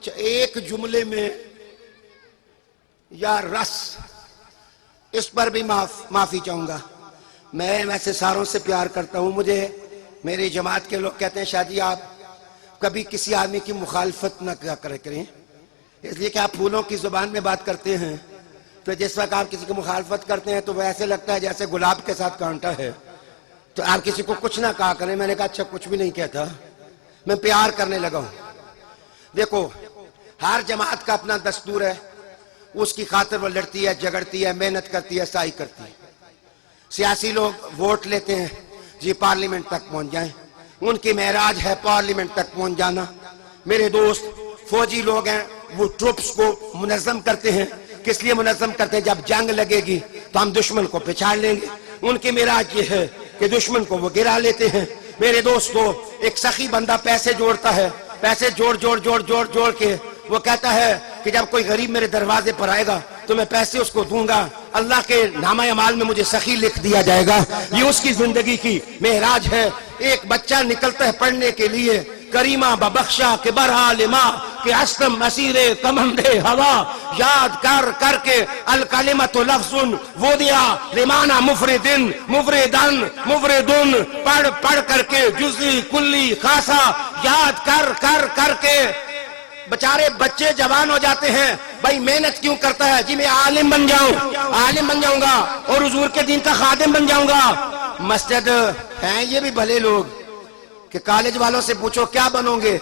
अच्छा, एक जुमले में या रस, इस पर भी माफी चाहूंगा। मैं वैसे सारों से प्यार करता हूं। मुझे मेरी जमात के लोग कहते हैं शादी आप कभी किसी आदमी की मुखालफत ना करें, इसलिए कि आप फूलों की जुबान में बात करते हैं, तो जिस वक्त आप किसी की मुखालफत करते हैं तो वैसे लगता है जैसे गुलाब के साथ कांटा है। तो आप किसी को कुछ ना कहा करें। मैंने कहा अच्छा कुछ भी नहीं कहता, मैं प्यार करने लगा हूं। देखो, हर जमात का अपना दस्तूर है, उसकी खातिर वो लड़ती है, झगड़ती है, मेहनत करती है, सही करती है। सियासी लोग वोट लेते हैं जी पार्लियामेंट तक पहुंच जाएं, उनकी महराज है पार्लियामेंट तक पहुंच जाना। मेरे दोस्त फौजी लोग हैं, वो ट्रुप्स को मुनज़्ज़म करते हैं। किस लिए मुनज़्ज़म करते हैं? जब जंग लगेगी तो हम दुश्मन को पछाड़ लेंगे। उनकी महराज ये है कि दुश्मन को वो गिरा लेते हैं। मेरे दोस्तों, एक सखी बंदा पैसे जोड़ता है, पैसे जोड़ जोड़ जोड़ जोड़ जोड़ के वो कहता है कि जब कोई गरीब मेरे दरवाजे पर आएगा तो मैं पैसे उसको दूंगा, अल्लाह के नामा अमाल में मुझे सखी लिख दिया जाएगा। ये उसकी जिंदगी की महराज है। एक बच्चा निकलता है पढ़ने के लिए, करीमा बबख्शा के बरहालिमा के असलम मसीरे कमंदे हवा, याद कर करके अल कलिमतु लफ्जुन वो दिया लिमाना मुफरिदिन मुफरिदन मुफरिदुन, पढ़ पढ़ करके जुज़ी कुल्ली खासा, याद कर कर करके बेचारे बच्चे जवान हो जाते हैं। भाई मेहनत क्यों करता है? जी मैं आलिम बन जाऊं, आलिम बन जाऊंगा और हुजूर के दीन का खादिम बन जाऊंगा। मस्जिद हैं ये भी भले लोग कि कॉलेज वालों से पूछो क्या बनोगे,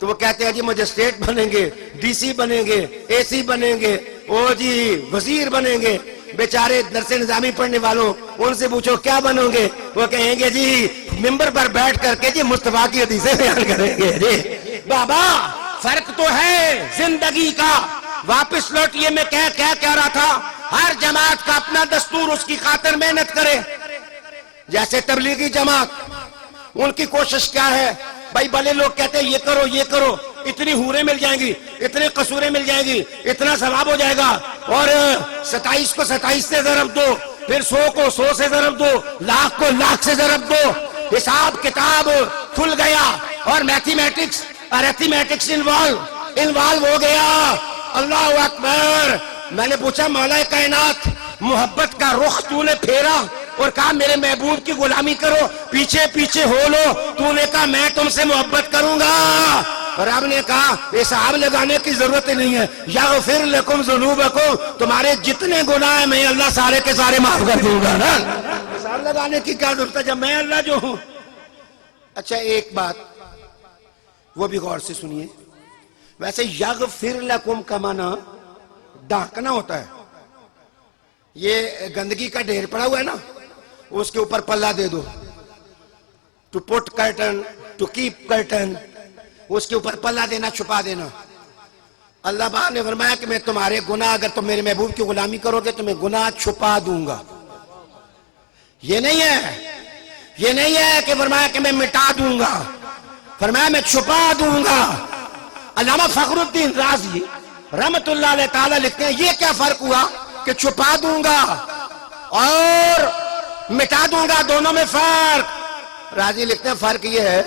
तो वो कहते हैं जी मजिस्ट्रेट बनेंगे, डीसी बनेंगे, एसी बनेंगे, ओ जी वजीर बनेंगे। बेचारे दरसे निजामी पढ़ने वालों, उनसे पूछो क्या बनोगे, वो कहेंगे जी मिंबर पर बैठ करके जी मुस्तफा की हदीसें बयान करेंगे। जी बाबा, फर्क तो है जिंदगी का। वापस लौटिए, मैं क्या रहा था, हर जमात का अपना दस्तूर, उसकी खातिर मेहनत करे। जैसे तबलीगी जमात, उनकी कोशिश क्या है? भाई भले लोग कहते हैं ये करो ये करो, इतनी हूरें मिल जाएंगी, इतने कसूरें मिल जाएंगी, इतना सवाब हो जाएगा, और 27 को 27 से जरब दो, फिर 100 को 100 से जरब दो, लाख को लाख से जरब दो। हिसाब किताब खुल गया और मैथमेटिक्स अरिथमेटिक्स इन्वॉल्व हो गया। अल्लाह अकबर। मैंने पूछा मौला कायनात, मोहब्बत का रुख तूने फेरा और कहा मेरे महबूब की गुलामी करो, पीछे पीछे हो लो, तूने कहा मैं तुमसे मोहब्बत करूंगा। रब ने कहा हिसाब लगाने की जरूरत ही नहीं है, याग़फिर लकुम ज़ुनूबकुम, तुम्हारे जितने गुनाह हैं मैं अल्लाह सारे के सारे माफ कर दूंगा ना। हिसाब लगाने की क्या जरूरत है जब मैं अल्लाह जो हूं। अच्छा, एक बात वो भी गौर से सुनिए। वैसे याग़फिर लकुम का माना ढांकना होता है। ये गंदगी का ढेर पड़ा हुआ है ना, उसके ऊपर पल्ला दे दो, to put curtain, to keep curtain, उसके ऊपर पल्ला देना, छुपा देना। अल्लाह पाक ने फरमाया कि मैं तुम्हारे गुनाह, अगर तुम मेरे महबूब की गुलामी करोगे तो मैं गुनाह छुपा दूंगा। ये नहीं है कि फरमाया कि मैं मिटा दूंगा, फरमाया मैं छुपा दूंगा। अल्लामा फखरुद्दीन राज़ी रहमतुल्लाह अलैह ताला लिखते हैं ये क्या फर्क हुआ कि छुपा दूंगा और मिटा दूंगा, दोनों में फर्क। राज़ी लिखते हैं फर्क ये है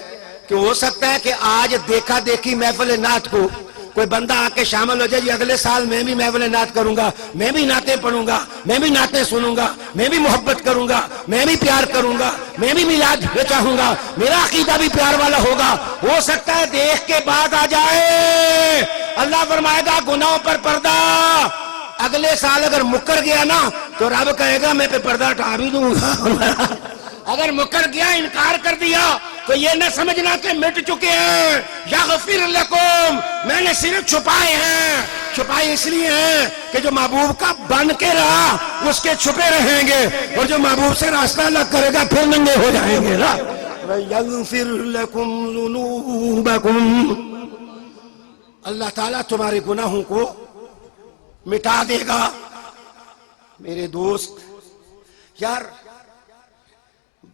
कि हो सकता है कि आज देखा देखी महफिल नात को कोई बंदा आके शामिल हो जाए, जी अगले साल मैं भी महफिल नात करूंगा, मैं भी नातें पढ़ूंगा, मैं भी नातें सुनूंगा, मैं भी मोहब्बत करूंगा, मैं भी प्यार करूंगा, मैं भी मिलाद चाहूंगा, मेरा अकीदा भी प्यार वाला होगा। हो सकता है देख के बाद आ जाए। अल्लाह फरमाएगा गुनाहों पर पर्दा। अगले साल अगर मुकर गया ना तो रब कहेगा मैं पे पर्दा हटा भी दूंगा। अगर मुकर गया, इनकार कर दिया, तो ये न समझना कि मिट चुके हैं। याग़फिर लकुम, मैंने सिर्फ छुपाए हैं। छुपाए इसलिए हैं कि जो महबूब का बन के रहा उसके छुपे रहेंगे, और जो महबूब से रास्ता अलग करेगा फिर नंगे हो जाएंगे ना। याग़फिर लकुम ज़ुनूबकुम, अल्लाह ताला तुम्हारे गुनाहों को मिटा देगा। मेरे दोस्त, यार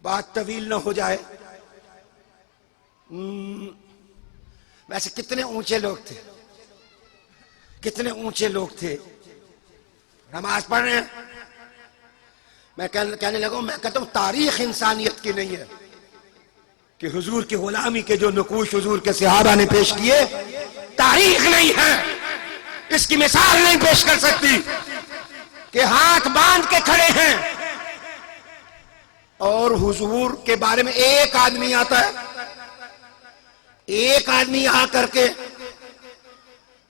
बात तवील न हो जाए। वैसे कितने ऊंचे लोग थे, कितने ऊंचे लोग थे, नमाज पढ़ रहे हैं। मैं कहने लगा, मैं कहता हूं तारीख इंसानियत की नहीं है कि हुजूर की गुलामी के जो नकूश हुजूर के सहाबा ने पेश किए, तारीख नहीं है, इसकी मिसाल नहीं पेश कर सकती कि हाथ बांध के खड़े हैं और हुजूर के बारे में एक आदमी आता है, एक आदमी आ करके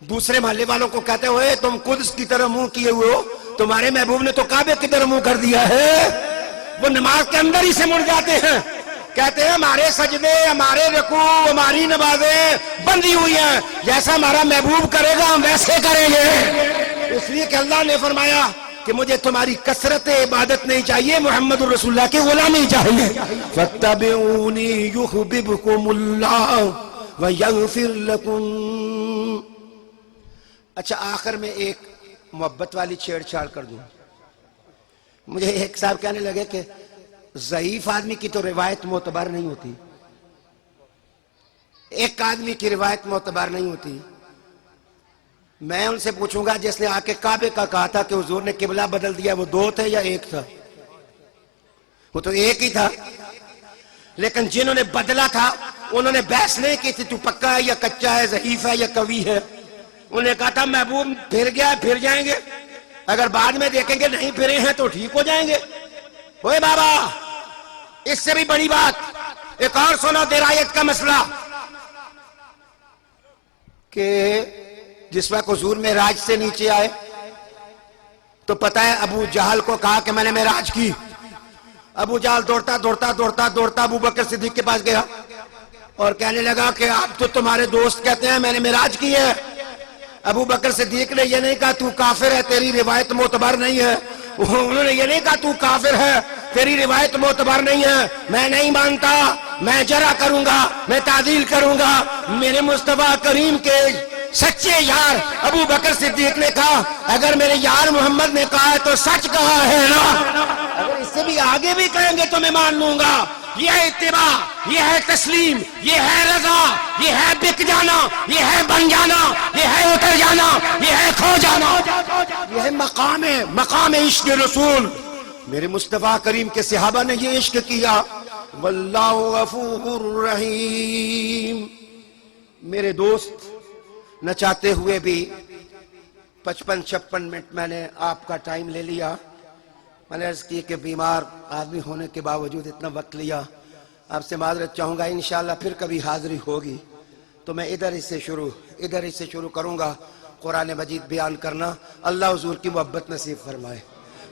दूसरे मोहल्ले वालों को कहते हुए तुम कुद्स की तरफ मुंह किए हुए हो, तुम्हारे महबूब ने तो काबे की तरफ मुंह कर दिया है। वो नमाज के अंदर ही से मुड़ जाते हैं, कहते हैं हमारे सजदे, हमारे रुकू, हमारी नमाजें बंदी हुई हैं, जैसा हमारा महबूब करेगा हम वैसे करेंगे। इसलिए कि अल्लाह ने फरमाया कि मुझे तुम्हारी कसरत इबादत नहीं चाहिए, मोहम्मद रसूलुल्लाह की गुलामी चाहिए। फत्तबिऊनी युहब्बुकुमुल्लाह व यगफिर लकुम। अच्छा, आखिर में एक मोहब्बत वाली छेड़छाड़ कर दूं। मुझे एक साहब कहने लगे कि ज़ईफ आदमी की तो रिवायत मोतबर नहीं होती, एक आदमी की रिवायत मोतबर नहीं होती। मैं उनसे पूछूंगा जिसने आके काबे का कहा था कि हुजूर ने किबला बदल दिया, वो दो थे या एक था? वो तो एक ही था। लेकिन जिन्होंने बदला था उन्होंने बहस नहीं की थी तू पक्का है या कच्चा है, ज़ईफ है या कवी है। उन्होंने कहा था महबूब फिर गया, फिर जाएंगे, अगर बाद में देखेंगे नहीं फिरे हैं तो ठीक हो जाएंगे। ओए बाबा, इससे भी बड़ी बात एक और सुनो, दिरायत का मसला कि जिस वक्त हुजूर मेराज से नीचे आए तो पता है अबू जहल को कहा कि मैंने मेराज की। अबू जहल दौड़ता दौड़ता दौड़ता दौड़ता अबू बकर सिद्दीक के पास गया और कहने लगा कि आप तो तुम्हारे दोस्त कहते हैं मैंने मेराज की है। अबू बकर सिद्दीक ने यह नहीं कहा तू काफिर है, तेरी रिवायत मोतबर नहीं है। उन्होंने ये नहीं कहा तू काफिर है, तेरी रिवायत मोतबर नहीं है, मैं नहीं मानता, मैं जरा करूंगा, मैं तादील करूंगा। मेरे मुस्तफा करीम के सच्चे यार अबू बकर सिद्दीक ने कहा अगर मेरे यार मोहम्मद ने कहा है तो सच कहा है ना, अगर इससे भी आगे भी कहेंगे तो मैं मान लूंगा। ये है इत्तिबा, ये है तस्लीम, ये है रजा, ये है बिक जाना, ये है बन जाना, ये है उतर जाना, ये है खो जाना, ये है मकाम इश्क रसूल। मेरे मुस्तफा करीम के सहाबा ने ये इश्क किया। वल्लाहु गफूरुर रहीम। मेरे दोस्त न चाहते हुए भी 55-56 मिनट मैंने आपका टाइम ले लिया। मैंने अर्ज की कि बीमार आदमी होने के बावजूद इतना वक्त लिया, आपसे माजरत चाहूँगा। इंशाअल्लाह फिर कभी हाजिरी होगी तो मैं इधर ही से शुरू करूँगा कुरान मजीद बयान करना। अल्लाह हुजूर की मोहब्बत नसीब फरमाए,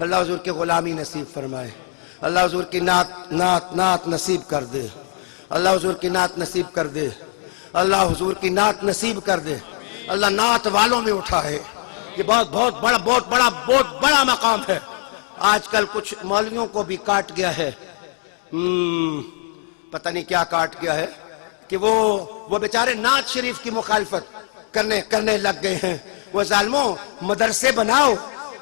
अल्लाह हुजूर की ग़ुलामी नसीब फरमाए, अल्लाह हुजूर की नात नसीब कर दे, अल्लाह हुजूर की नात नसीब कर दे, अल्लाह हुजूर की नात नसीब कर दे, अल्लाह नात वालों में उठाए। ये बहुत बड़ा मकाम है। आजकल कुछ मौलवियों को भी काट गया है, पता नहीं क्या काट गया है कि वो बेचारे नात शरीफ की मुखालफत करने लग गए हैं। वो जालिमों, मदरसे बनाओ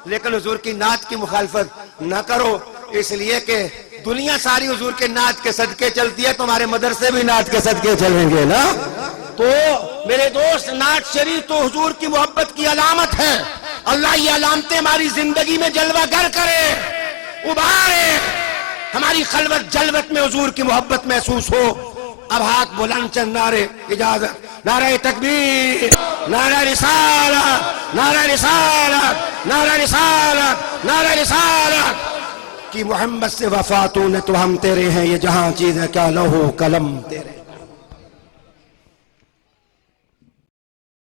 लेकिन हुजूर की नात की मुखालफत ना करो, इसलिए कि दुनिया सारी हुजूर के नात के सदके चलती है, तुम्हारे मदरसे भी नात के सदके चलेंगे ना। तो मेरे दोस्त, नात शरीफ तो हुजूर की मोहब्बत की अलामत है। अल्लाह ये अलामतें हमारी जिंदगी में जलवागर करे, उभारे, हमारी खलवत जलवत में हुजूर की मोहब्बत महसूस हो। अब हाथ बुलंद चंद नारे, इजाजत, नारे तकबीर, नारा रिसालत, नारा रिसालत, नारा रिसालत, नारा रिसालत कि मोहम्मद से वफा तूने तो हम तेरे हैं, ये जहां चीज है क्या लौह कलम तेरे।